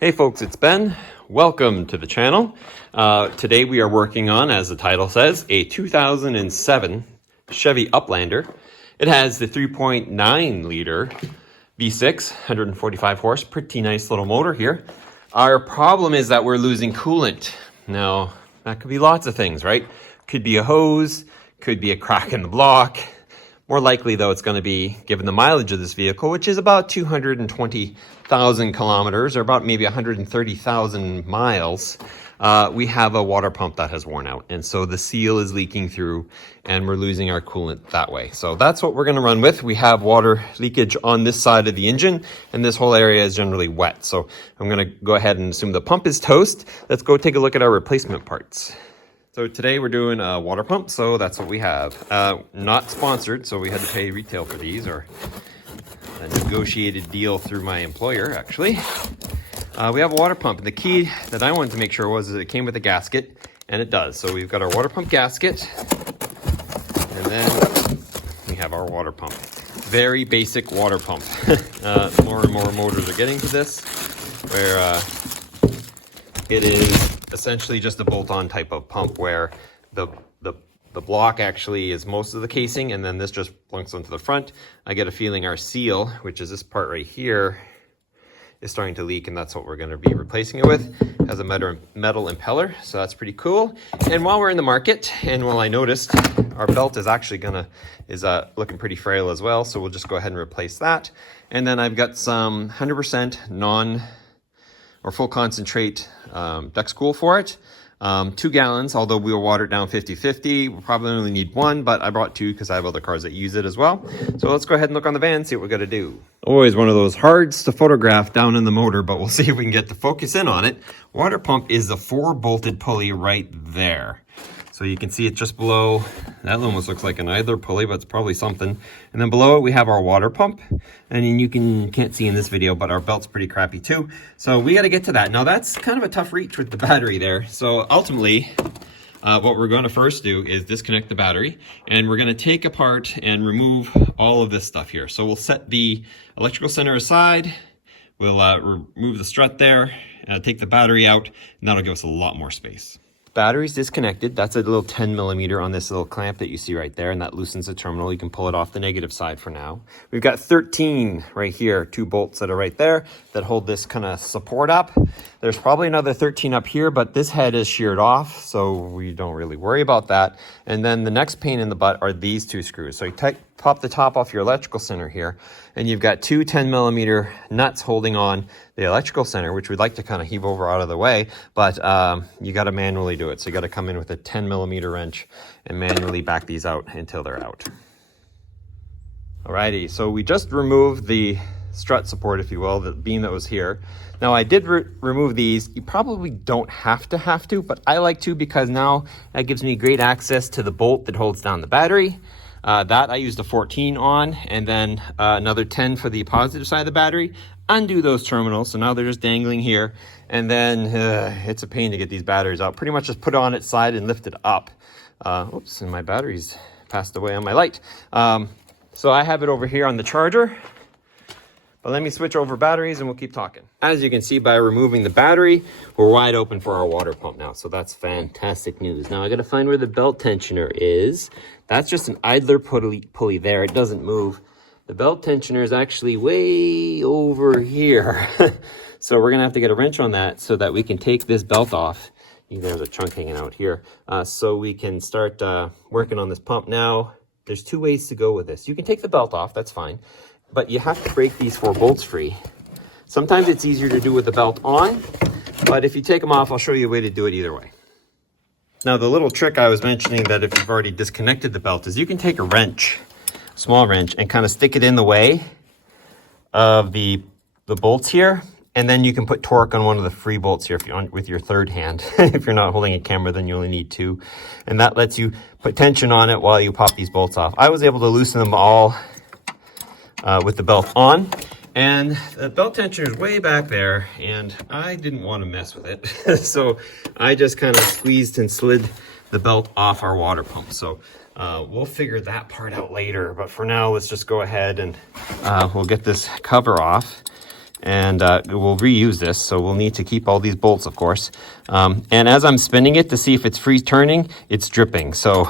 Hey folks, it's Ben. Welcome to the channel. Today we are working on, as the title says, a 2007 Chevy Uplander. It has the 3.9 liter V6, 145 horse, pretty nice little motor here. Our problem is that we're losing coolant. Now, that could be lots of things, right? Could be a hose, could be a crack in the block. More likely, though, it's going to be, given the mileage of this vehicle, which is about 220,000 kilometers, or about maybe 130,000 miles, we have a water pump that has worn out. And so the seal is leaking through, and we're losing our coolant that way. So that's what we're going to run with. We have water leakage on this side of the engine, and this whole area is generally wet. So I'm going to go ahead and assume the pump is toast. Let's go take a look at our replacement parts. So today we're doing a water pump, so that's what we have. Not sponsored, so we had to pay retail for these, or a negotiated deal through my employer, actually. We have a water pump, and the key that I wanted to make sure was that it came with a gasket, and it does. So we've got our water pump gasket, and then we have our water pump. Very basic water pump. More and more motors are getting to this, where it is essentially just a bolt-on type of pump where the block actually is most of the casing, and then this just plunks onto the front. I get a feeling our seal, which is this part right here, is starting to leak, and that's what we're going to be replacing it with. It has a metal impeller, so that's pretty cool. And while we're in the market, and while I noticed our belt is actually looking pretty frail as well, so we'll just go ahead and replace that. And then I've got some 100% or full concentrate dex-cool for it. 2 gallons, although we'll water it down 50-50. We'll probably only need 1, but I brought 2 because I have other cars that use it as well. So let's go ahead and look on the van and see what we got to do. Always one of those hards to photograph down in the motor, but we'll see if we can get the focus in on it. Water pump is the 4-bolted pulley right there. So you can see it just below. That almost looks like an idler pulley, but it's probably something. And then below it, we have our water pump. And you can't see in this video, but our belt's pretty crappy too. So we got to get to that. Now that's kind of a tough reach with the battery there. So ultimately, what we're going to first do is disconnect the battery, and we're going to take apart and remove all of this stuff here. So we'll set the electrical center aside. We'll remove the strut there, take the battery out, and that'll give us a lot more space. Battery's disconnected. That's a little 10 millimeter on this little clamp that you see right there, and that loosens the terminal. You can pull it off the negative side for now. We've got 13 right here, 2 bolts that are right there that hold this kind of support up. There's probably another 13 up here, but this head is sheared off, so we don't really worry about that. And then the next pain in the butt are these 2 screws. So you pop the top off your electrical center here, and you've got 2 10 millimeter nuts holding on the electrical center, which we'd like to kind of heave over out of the way, but you got to manually do it. So you got to come in with a 10 millimeter wrench and manually back these out until they're out. Alrighty, so we just removed the strut support, if you will, the beam that was here. Now I did remove these. You probably don't have to, but I like to, because now that gives me great access to the bolt that holds down the battery. That I used a 14 on, and then another 10 for the positive side of the battery. Undo those terminals, so now they're just dangling here, and then it's a pain to get these batteries out. Pretty much just put it on its side and lift it up. Oops, and my battery's passed away on my light. So I have it over here on the charger. But let me switch over batteries and we'll keep talking. As you can see, by removing the battery, we're wide open for our water pump now. So that's fantastic news. Now I got to find where the belt tensioner is. That's just an idler pulley there. It doesn't move. The belt tensioner is actually way over here. So we're going to have to get a wrench on that so that we can take this belt off. There's a chunk hanging out here. So we can start working on this pump. Now, there's 2 ways to go with this. You can take the belt off, that's fine. But you have to break these 4 bolts free. Sometimes it's easier to do with the belt on, but if you take them off, I'll show you a way to do it either way. Now, the little trick I was mentioning, that if you've already disconnected the belt, is you can take a wrench, a small wrench, and kind of stick it in the way of the bolts here, and then you can put torque on one of the free bolts here if you're with your third hand. If you're not holding a camera, then you only need 2. And that lets you put tension on it while you pop these bolts off. I was able to loosen them all with the belt on, and the belt tensioner is way back there, and I didn't want to mess with it. So I just kind of squeezed and slid the belt off our water pump. So we'll figure that part out later, but for now, let's just go ahead and we'll get this cover off. and we'll reuse this. So we'll need to keep all these bolts, of course. And as I'm spinning it to see if it's free turning, it's dripping. So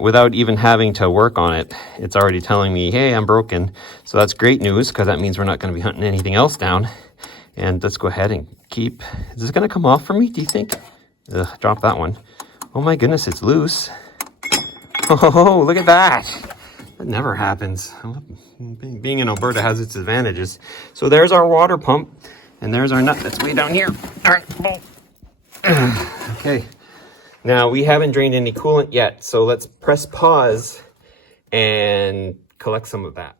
without even having to work on it, it's already telling me, hey, I'm broken. So that's great news, because that means we're not going to be hunting anything else down. And let's go ahead and keep... Is this going to come off for me, do you think? Ugh, drop that one. Oh my goodness, it's loose. Oh, look at that. That never happens. Being in Alberta has its advantages. So there's our water pump, and there's our nut that's way down here. All right. Okay. Now, we haven't drained any coolant yet, so let's press pause and collect some of that.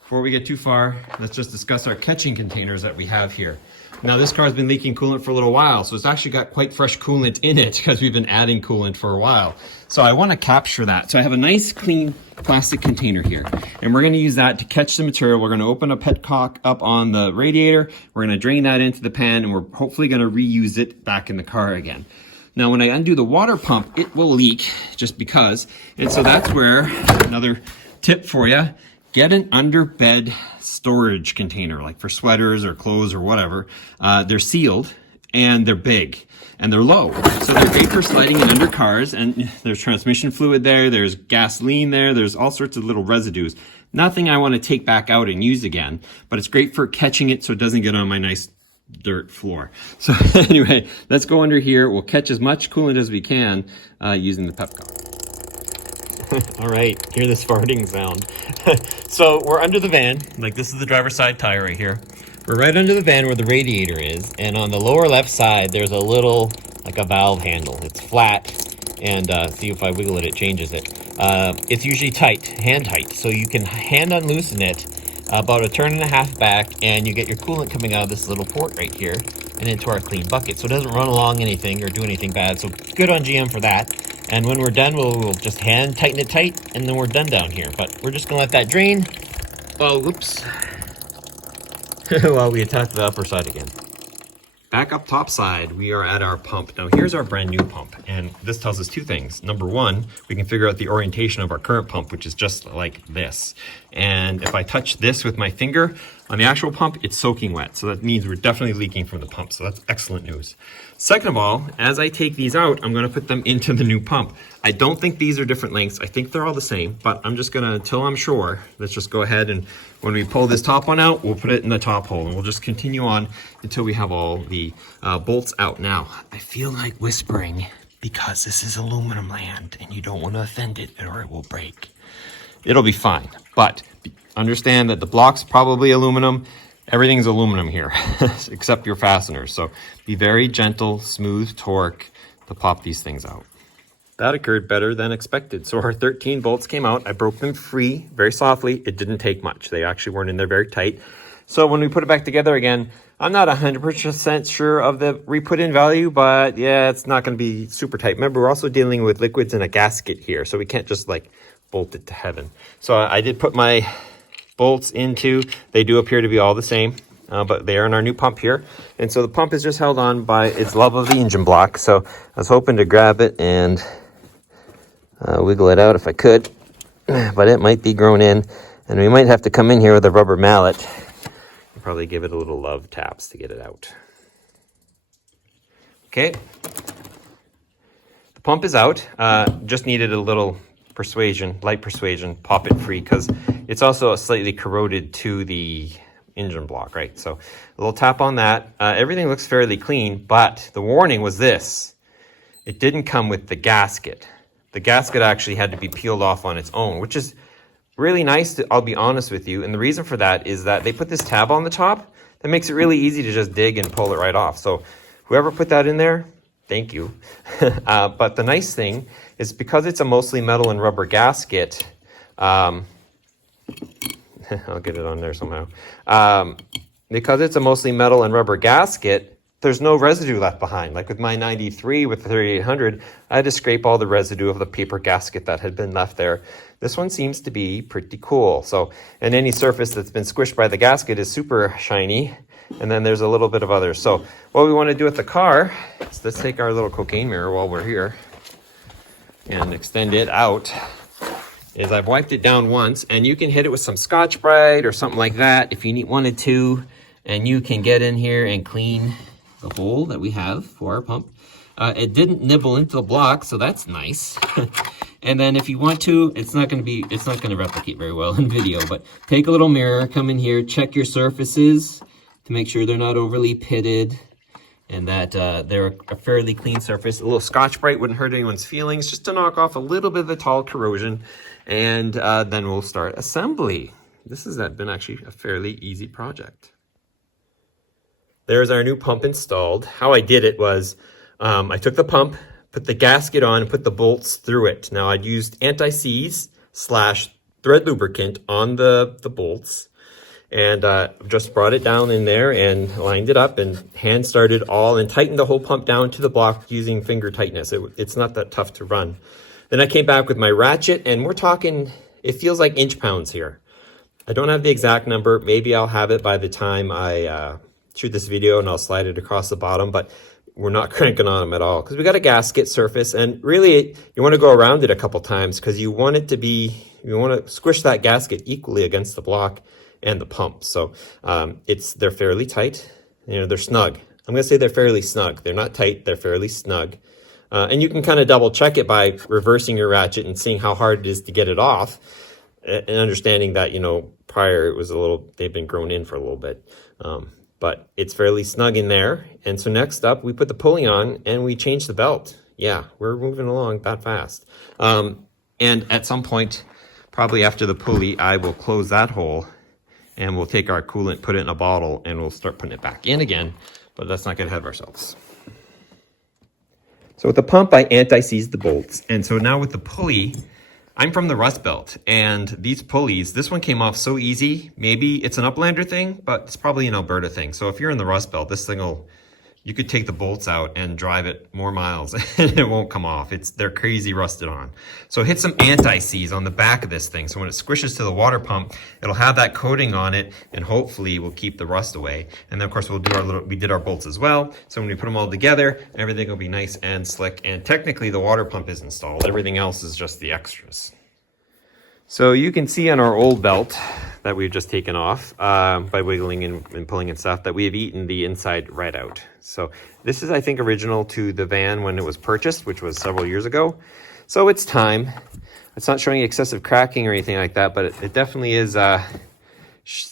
Before we get too far, let's just discuss our catching containers that we have here. Now, this car has been leaking coolant for a little while, so it's actually got quite fresh coolant in it because we've been adding coolant for a while. So I want to capture that. So I have a nice clean plastic container here, and we're going to use that to catch the material. We're going to open a petcock up on the radiator. We're going to drain that into the pan, and we're hopefully going to reuse it back in the car again. Now, when I undo the water pump, it will leak just because. And so that's where, another tip for you, get an underbed storage container, like for sweaters or clothes or whatever. They're sealed and they're big and they're low. So they're great for sliding in under cars, and there's transmission fluid there, there's gasoline there, there's all sorts of little residues. Nothing I want to take back out and use again, but it's great for catching it so it doesn't get on my nice dirt floor. So anyway, let's go under here. We'll catch as much coolant as we can using the petcock. All right, hear this farting sound. So we're under the van, like this is the driver's side tire right here. We're right under the van where the radiator is, and on the lower left side there's a little, like a valve handle. It's flat, and see if I wiggle it, it changes it. It's usually tight, hand tight, so you can hand unloosen it about a turn and a half back, and you get your coolant coming out of this little port right here and into our clean bucket. So it doesn't run along anything or do anything bad. So good on GM for that. And when we're done, we'll just hand tighten it tight, and then we're done down here. But we're just gonna let that drain. Oh, whoops. While we attack the upper side again. Back up top side, we are at our pump. Now here's our brand new pump, and this tells us two things. Number one, we can figure out the orientation of our current pump, which is just like this. And if I touch this with my finger on the actual pump, it's soaking wet. So that means we're definitely leaking from the pump. So that's excellent news. Second of all, as I take these out, I'm gonna put them into the new pump. I don't think these are different lengths. I think they're all the same, but I'm just gonna, until I'm sure, let's just go ahead, and when we pull this top one out, we'll put it in the top hole, and we'll just continue on until we have all the bolts out. Now, I feel like whispering because this is aluminum land and you don't want to offend it or it will break. It'll be fine, but understand that the block's probably aluminum. Everything's aluminum here, except your fasteners. So be very gentle, smooth torque to pop these things out. That occurred better than expected. So our 13 bolts came out. I broke them free very softly. It didn't take much. They actually weren't in there very tight. So when we put it back together again, I'm not 100% sure of the re-put in value, but yeah, it's not going to be super tight. Remember, we're also dealing with liquids in a gasket here, so we can't just like bolt it to heaven. So I did put my bolts into, they do appear to be all the same, but they are in our new pump here. And so the pump is just held on by its love of the engine block. So I was hoping to grab it and wiggle it out if I could, but it might be grown in, and we might have to come in here with a rubber mallet. Probably give it a little love taps to get it out. Okay. The pump is out. Just needed a little persuasion, light persuasion, pop it free, because it's also slightly corroded to the engine block, right? So a little tap on that. Everything looks fairly clean, but the warning was this. It didn't come with the gasket. The gasket actually had to be peeled off on its own, which is really nice, I'll be honest with you. And the reason for that is that they put this tab on the top that makes it really easy to just dig and pull it right off. So whoever put that in there, thank you. But the nice thing is because it's a mostly metal and rubber gasket, I'll get it on there somehow. Because it's a mostly metal and rubber gasket, there's no residue left behind. Like with my 93 with the 3800, I had to scrape all the residue of the paper gasket that had been left there. This one seems to be pretty cool. So, and any surface that's been squished by the gasket is super shiny. And then there's a little bit of others. So what we want to do with the car is let's take our little cocaine mirror while we're here and extend it out. Is I've wiped it down once, and you can hit it with some Scotch-Brite or something like that if you wanted to. and you can get in here and clean the hole that we have for our pump. It didn't nibble into the block, so that's nice. And then if you want to, it's not going to replicate very well in video, but take a little mirror, come in here, check your surfaces to make sure they're not overly pitted and that they're a fairly clean surface. A little Scotch-Brite wouldn't hurt anyone's feelings, just to knock off a little bit of the tall corrosion, and then we'll start assembly. This has been actually a fairly easy project. There's our new pump installed. How I did it was, I took the pump, put the gasket on, and put the bolts through it. Now I'd used anti-seize / thread lubricant on the bolts, and just brought it down in there and lined it up and hand started all and tightened the whole pump down to the block using finger tightness. It's not that tough to run. Then I came back with my ratchet, and we're talking, it feels like inch pounds here. I don't have the exact number. Maybe I'll have it by the time I shoot this video, and I'll slide it across the bottom, but we're not cranking on them at all because we got a gasket surface, and really you want to go around it a couple times because you want to squish that gasket equally against the block and the pump. So they're fairly tight, they're snug. I'm gonna say they're fairly snug. They're not tight, they're fairly snug. And you can kind of double check it by reversing your ratchet and seeing how hard it is to get it off, and understanding that, prior they've been grown in for a little bit. But it's fairly snug in there. And so next up, we put the pulley on and we change the belt. Yeah, we're moving along that fast. And at some point, probably after the pulley, I will close that hole and we'll take our coolant, put it in a bottle, and we'll start putting it back in again. But let's not get ahead of ourselves. So with the pump, I anti-seized the bolts. And so now with the pulley, I'm from the Rust Belt, and these pulleys, this one came off so easy. Maybe it's an Uplander thing, but it's probably an Alberta thing. So if you're in the Rust Belt, you could take the bolts out and drive it more miles and it won't come off. They're crazy rusted on. So hit some anti-seize on the back of this thing. So when it squishes to the water pump, it'll have that coating on it, and hopefully we'll keep the rust away. And then of course we did our bolts as well. So when we put them all together, everything will be nice and slick. And technically the water pump is installed. Everything else is just the extras. So you can see on our old belt that we've just taken off by wiggling and pulling and stuff, that we have eaten the inside right out. So this is, I think, original to the van when it was purchased, which was several years ago. So it's time. It's not showing excessive cracking or anything like that, but it definitely is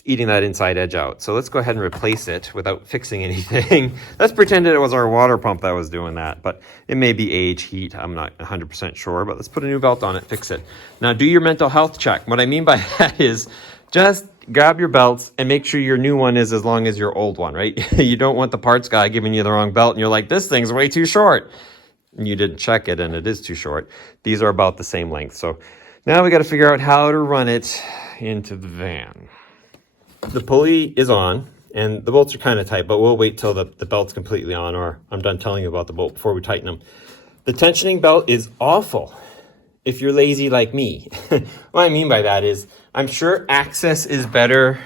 eating that inside edge out. So let's go ahead and replace it without fixing anything. Let's pretend it was our water pump that was doing that, but it may be age, heat, I'm not 100% sure, but let's put a new belt on it, fix it. Now do your mental health check. What I mean by that is just grab your belts and make sure your new one is as long as your old one, right? You don't want the parts guy giving you the wrong belt and you're like, this thing's way too short. And you didn't check it and it is too short. These are about the same length. So now we got to figure out how to run it into the van. The pulley is on and the bolts are kind of tight, but we'll wait till the belt's completely on, or I'm done telling you about the bolt before we tighten them. The tensioning belt is awful if you're lazy like me. What I mean by that is, I'm sure access is better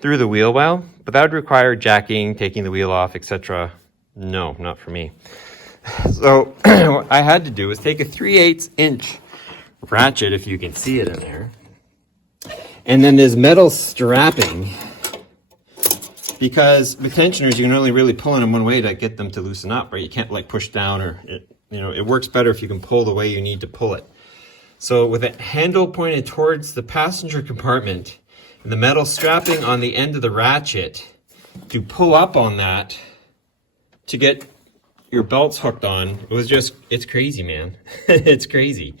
through the wheel well, but that would require jacking, taking the wheel off, etc. No, not for me. So what I had to do was take a 3/8 inch ratchet, if you can see it in there, and then this metal strapping, because with tensioners you can only really pull in them one way to get them to loosen up, right? You can't like push down, or it works better if you can pull the way you need to pull it. So with a handle pointed towards the passenger compartment and the metal strapping on the end of the ratchet to pull up on that to get your belts hooked on, it's crazy, man. It's crazy.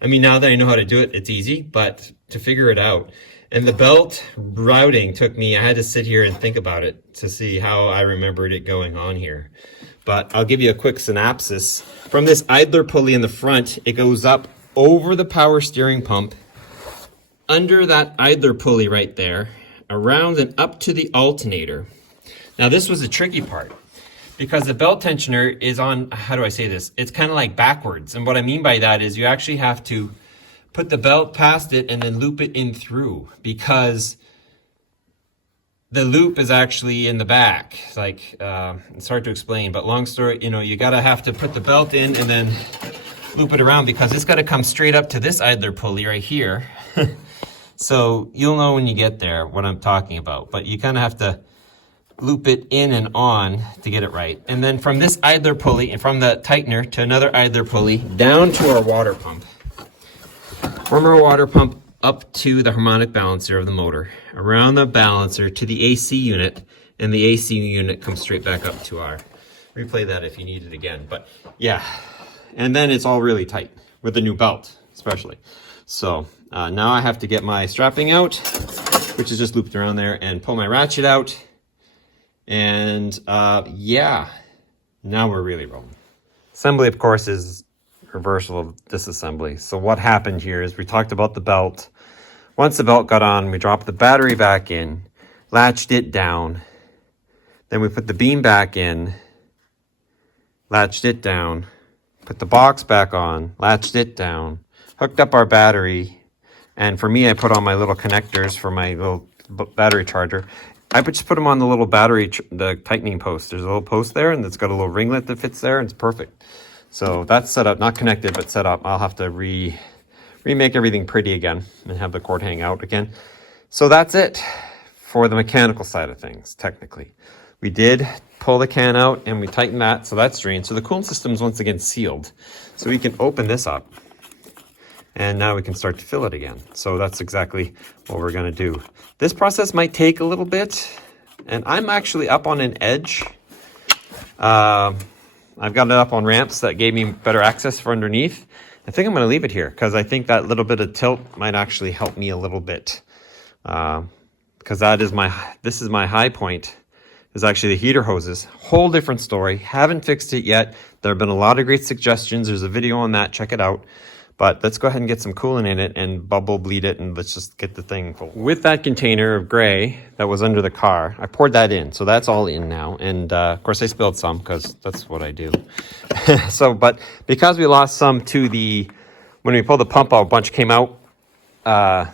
I mean, now that I know how to do it, it's easy, but to figure it out. And the belt routing I had to sit here and think about it to see how I remembered it going on here. But I'll give you a quick synopsis. From this idler pulley in the front, it goes up over the power steering pump, under that idler pulley right there, around and up to the alternator. Now this was the tricky part, because the belt tensioner is on, how do I say this? It's kind of like backwards. And what I mean by that is you actually have to put the belt past it and then loop it in through, because the loop is actually in the back. It's like, it's hard to explain, but long story, you gotta have to put the belt in and then loop it around, because it's gotta come straight up to this idler pulley right here. So you'll know when you get there what I'm talking about, but you kind of have to loop it in and on to get it right. And then from this idler pulley and from the tightener to another idler pulley down to our water pump. From our water pump up to the harmonic balancer of the motor, around the balancer to the AC unit, and the AC unit comes straight back up to our, replay that if you need it again. But yeah, and then it's all really tight with the new belt, especially. So now I have to get my strapping out, which is just looped around there, and pull my ratchet out. And yeah, now we're really rolling. Assembly, of course, is reversal of disassembly. So what happened here is we talked about the belt. Once the belt got on, we dropped the battery back in, latched it down. Then we put the beam back in, latched it down, put the box back on, latched it down, hooked up our battery. And for me, I put on my little connectors for my little battery charger. I just put them on the little battery, the tightening post. There's a little post there, and it's got a little ringlet that fits there, and it's perfect. So that's set up, not connected, but set up. I'll have to remake everything pretty again and have the cord hang out again. So that's it for the mechanical side of things, technically. We did pull the can out and we tightened that, so that's drained. So the coolant system is once again sealed. So we can open this up and now we can start to fill it again. So that's exactly what we're gonna do. This process might take a little bit, and I'm actually up on an edge. I've got it up on ramps that gave me better access for underneath. I think I'm going to leave it here because I think that little bit of tilt might actually help me a little bit. Because this is my high point, is actually the heater hoses. Whole different story. Haven't fixed it yet. There have been a lot of great suggestions. There's a video on that. Check it out. But let's go ahead and get some coolant in it and bubble bleed it, and let's just get the thing full. With that container of gray that was under the car, I poured that in. So that's all in now. And of course I spilled some because that's what I do. But because we lost some to when we pulled the pump out, a bunch came out.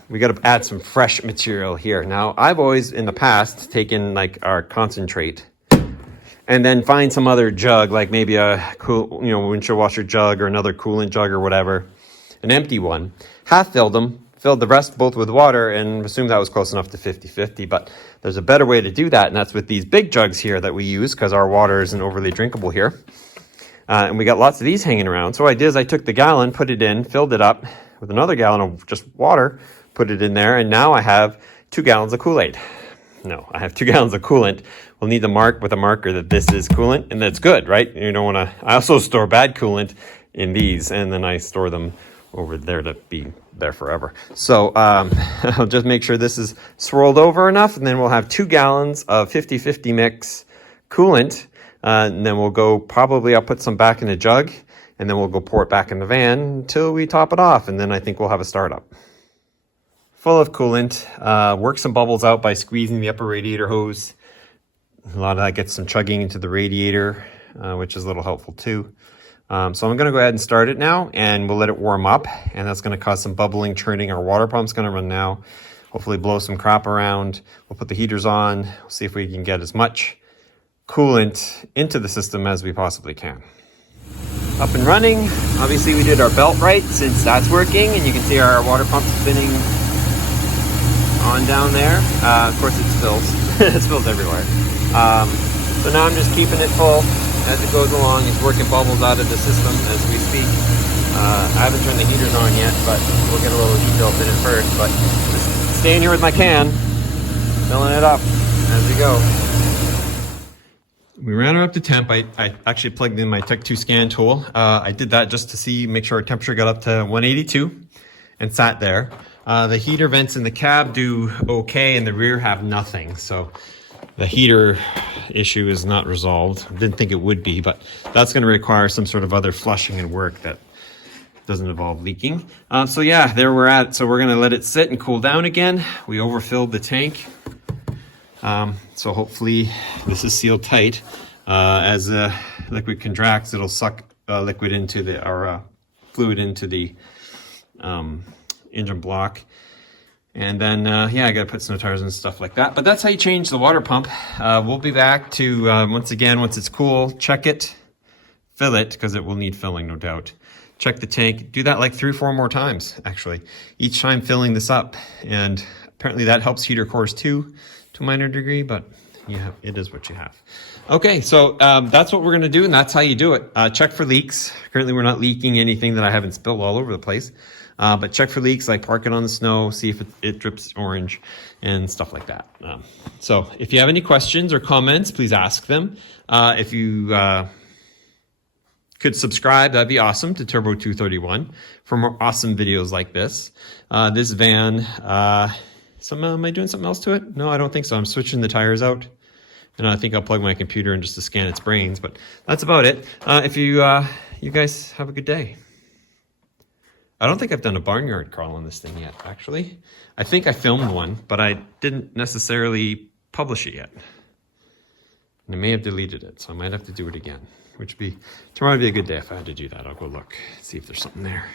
We got to add some fresh material here. Now, I've always in the past taken like our concentrate and then find some other jug, like maybe a windshield washer jug or another coolant jug or whatever. An empty one, half filled them, filled the rest both with water, and assumed that was close enough to 50-50. But there's a better way to do that, and that's with these big jugs here that we use because our water isn't overly drinkable here. And we got lots of these hanging around. So what I did is I took the gallon, put it in, filled it up with another gallon of just water, put it in there, and now I have 2 gallons of Kool-Aid. No, I have 2 gallons of coolant. We'll need to mark with a marker that this is coolant, and that's good, right? You don't want to. I also store bad coolant in these, and then I store them over there to be there forever. So I'll just make sure this is swirled over enough, and then we'll have 2 gallons of 50-50 mix coolant, and then we'll go probably, I'll put some back in a jug, and then we'll go pour it back in the van until we top it off, and then I think we'll have a startup. Full of coolant, work some bubbles out by squeezing the upper radiator hose. A lot of that gets some chugging into the radiator, which is a little helpful too. So I'm going to go ahead and start it now, and we'll let it warm up, and that's going to cause some bubbling, churning. Our water pump's going to run now. Hopefully blow some crap around. We'll put the heaters on. We'll see if we can get as much coolant into the system as we possibly can. Up and running. Obviously we did our belt right since that's working, and you can see our water pump spinning on down there. Of course it spills. It spills everywhere. So now I'm just keeping it full as it goes along. It's working bubbles out of the system as we speak. I haven't turned the heaters on yet, but we'll get a little heat built in it first. But just staying here with my can, filling it up as we go. We ran her up to temp. I actually plugged in my Tech 2 scan tool. I did that just to make sure our temperature got up to 182 and sat there. The heater vents in the cab do okay, and the rear have nothing. So the heater issue is not resolved. I didn't think it would be, but that's going to require some sort of other flushing and work that doesn't involve leaking. So yeah, there we're at. So we're going to let it sit and cool down again. We overfilled the tank. So hopefully this is sealed tight. As the liquid contracts, it'll suck liquid into our fluid into the engine block. And then, yeah, I got to put some tires and stuff like that. But that's how you change the water pump. We'll be back to, once again, once it's cool, check it, fill it, because it will need filling, no doubt. Check the tank. Do that like 3 or 4 more times, actually. Each time filling this up. And apparently that helps heater cores too, to a minor degree. But it is what you have. Okay, so that's what we're going to do, and that's how you do it. Check for leaks. Currently, we're not leaking anything that I haven't spilled all over the place. But check for leaks, like park it on the snow, see if it drips orange and stuff like that. So if you have any questions or comments, please ask them. If you could subscribe, that'd be awesome, to Turbo 231 for more awesome videos like this. This van, am I doing something else to it? No, I don't think so. I'm switching the tires out. And I think I'll plug my computer in just to scan its brains, but that's about it. If you guys have a good day. I don't think I've done a barnyard crawl on this thing yet, actually. I think I filmed one, but I didn't necessarily publish it yet. And I may have deleted it, so I might have to do it again, which would be, tomorrow would be a good day if I had to do that. I'll go look, see if there's something there.